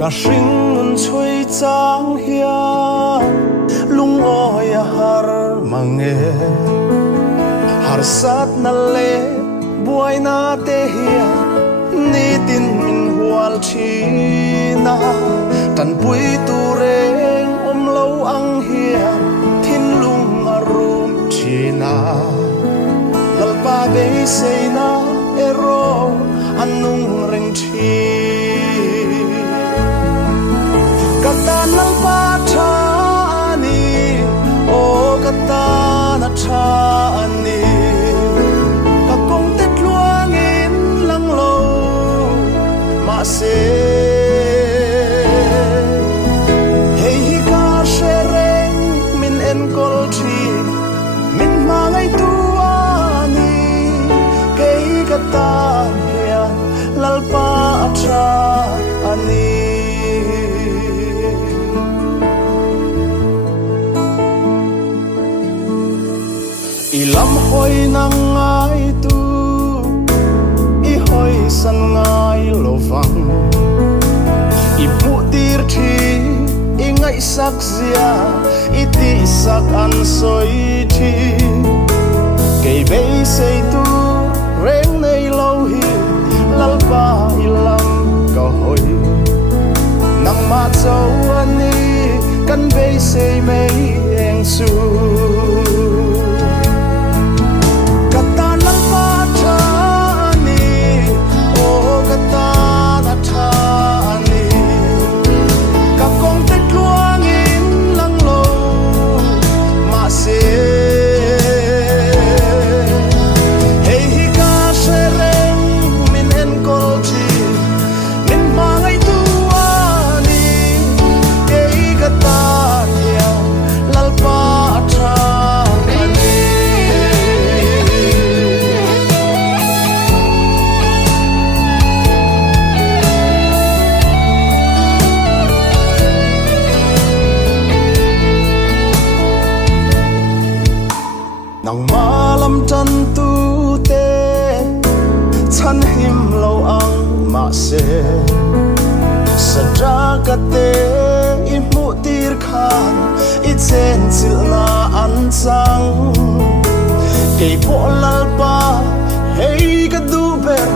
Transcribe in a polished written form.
cả sinh ngân chui trắng hiền lung oi har mange har sát na le buai na te hiền ni tin min hual chi na tan pui tu reng lâu ang hiền thiên lung arum chi na lalpa be sei na ero anung reng chi kata lalpa thani o kata na thani ka kong tet luang in lang lo ma se hey hi ka shereng min en kol thi min ma ngai tu ani kei kata hian lalpa acha ani ilam hoi nang ngai tu i hoi san ngai lovang i pu tir thi i ngai sak zia i ti sak an soi thi kei be sei tu reng nei lo hi lalpa ilam ka hoi nang ma chau ani kan be sei mei eng su nang malam tan tu te chan him lo ang ma se sadra ka te i mu tir khan i chen chil na an chang kei po lalpa hey ka du ber